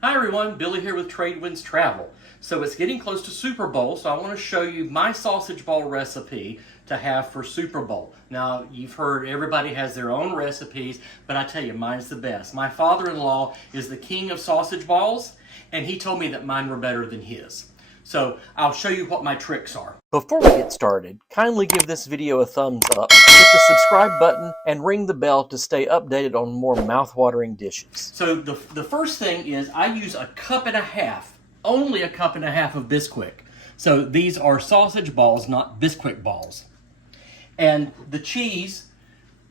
Hi everyone, Billy here with Trade Winds Travel. So it's getting close to Super Bowl, so I want to show you my sausage ball recipe to have for Super Bowl. Now, you've heard everybody has their own recipes, but I tell you, mine's the best. My father-in-law is the king of sausage balls, and he told me that mine were better than his. So I'll show you what my tricks are. Before we get started, kindly give this video a thumbs up, hit the subscribe button, and ring the bell to stay updated on more mouth-watering dishes. So the first thing is I use a cup and a half, only a cup and a half of Bisquik. So these are sausage balls, not Bisquik balls. And the cheese,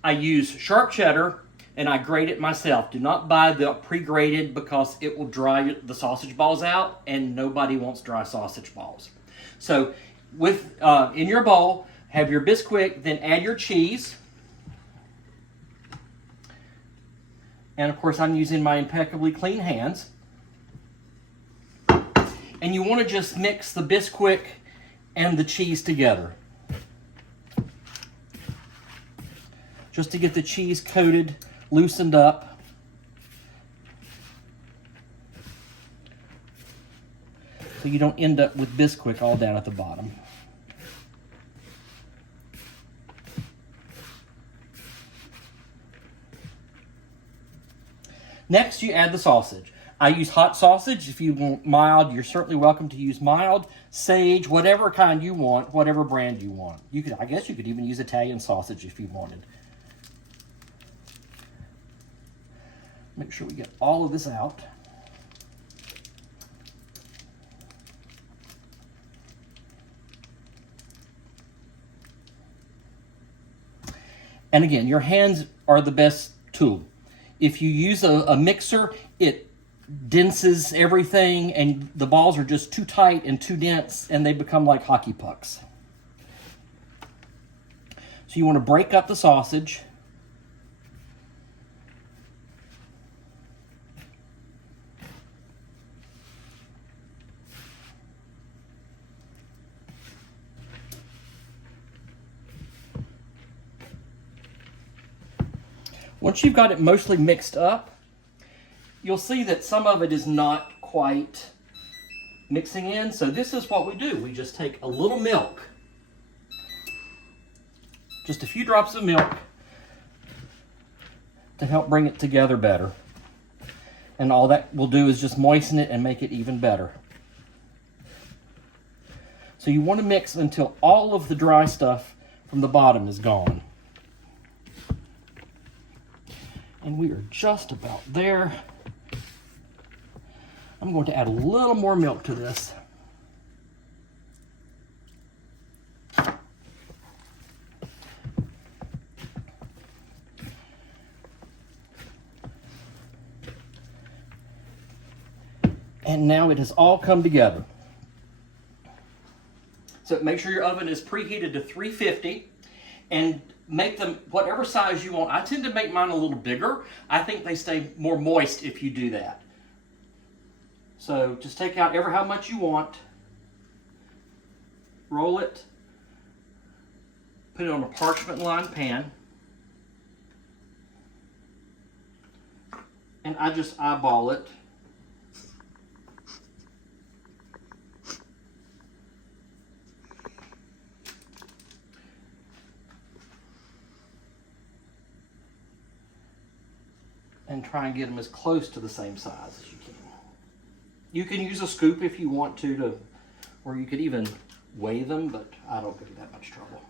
I use sharp cheddar, and I grate it myself. Do not buy the pre-grated because it will dry the sausage balls out, and nobody wants dry sausage balls. So with in your bowl, have your Bisquik, then add your cheese. And of course, I'm using my impeccably clean hands. And you want to just mix the Bisquik and the cheese together, just to get the cheese coated, loosened up. So you don't end up with Bisquik all down at the bottom. Next, you add the sausage. I use hot sausage. If you want mild, you're certainly welcome to use mild, sage, whatever kind you want, whatever brand you want. You could, I guess you could even use Italian sausage if you wanted. Make sure we get all of this out. And again, your hands are the best tool. If you use a mixer, it denses everything and the balls are just too tight and too dense and they become like hockey pucks. So you want to break up the sausage. Once you've got it mostly mixed up, you'll see that some of it is not quite mixing in. So this is what we do. We just take a little milk, just a few drops of milk to help bring it together better. And all that will do is just moisten it and make it even better. So you want to mix until all of the dry stuff from the bottom is gone. And we are just about there. I'm going to add a little more milk to this. And now it has all come together. So make sure your oven is preheated to 350 and make them whatever size you want. I tend to make mine a little bigger. I think they stay more moist if you do that. So just take out how much you want, roll it, put it on a parchment lined pan, and I just eyeball it. And try and get them as close to the same size as you can. You can use a scoop if you want to, or you could even weigh them, but I don't go to that much trouble.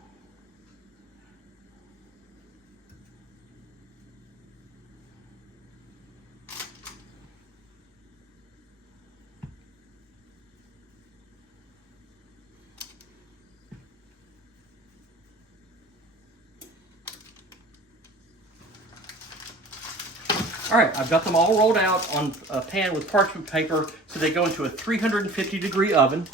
All right, I've got them all rolled out on a pan with parchment paper so they go into a 350-degree oven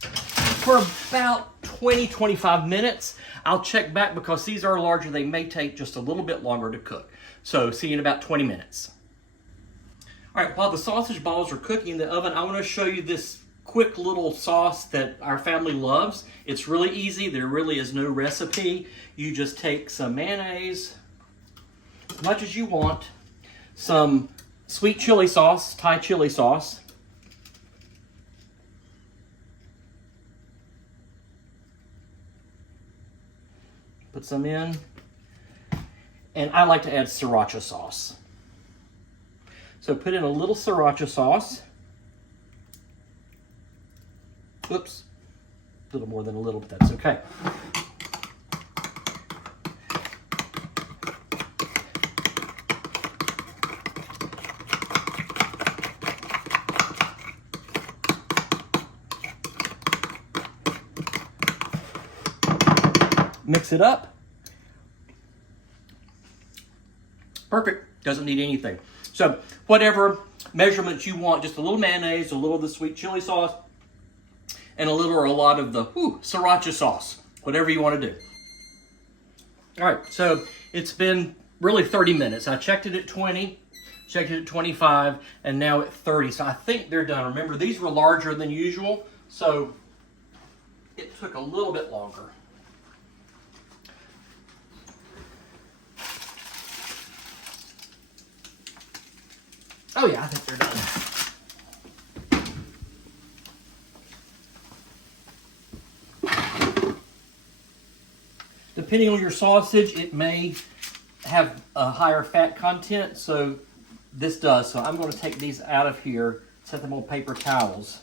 for about 20-25 minutes. I'll check back because these are larger. They may take just a little bit longer to cook. So see you in about 20 minutes. All right, while the sausage balls are cooking in the oven, I want to show you this quick little sauce that our family loves. It's really easy. There really is no recipe. You just take some mayonnaise, as much as you want, some sweet chili sauce, Thai chili sauce. Put some in. And I like to add sriracha sauce. So put in a little sriracha sauce. Oops, a little more than a little, but that's okay. Mix it up. Perfect. Doesn't need anything. So whatever measurements you want, just a little mayonnaise, a little of the sweet chili sauce, and a little or a lot of the sriracha sauce. Whatever you want to do. All right, so it's been really 30 minutes. I checked it at 20, checked it at 25, and now at 30. So I think they're done. Remember, these were larger than usual, so it took a little bit longer. Oh yeah, I think they're done. Depending on your sausage, it may have a higher fat content, so this does. So I'm going to take these out of here, set them on paper towels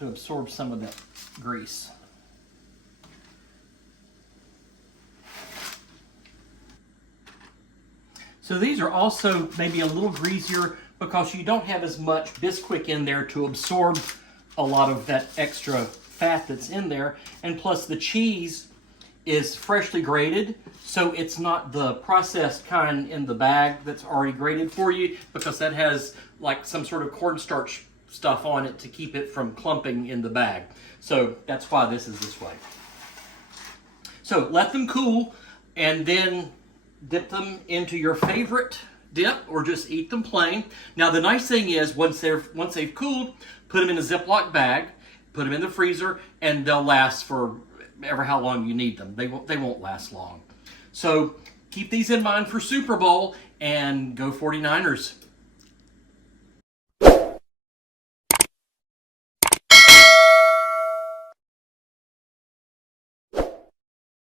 to absorb some of that grease. So these are also maybe a little greasier because you don't have as much Bisquik in there to absorb a lot of that extra fat that's in there. And plus the cheese is freshly grated, so it's not the processed kind in the bag that's already grated for you, because that has like some sort of cornstarch stuff on it to keep it from clumping in the bag. So that's why this is this way. So let them cool and then dip them into your favorite dip, or just eat them plain. Now the nice thing is, once they've cooled, put them in a Ziploc bag, put them in the freezer, and they'll last for ever how long you need them. They won't last long. So keep these in mind for Super Bowl, and go 49ers.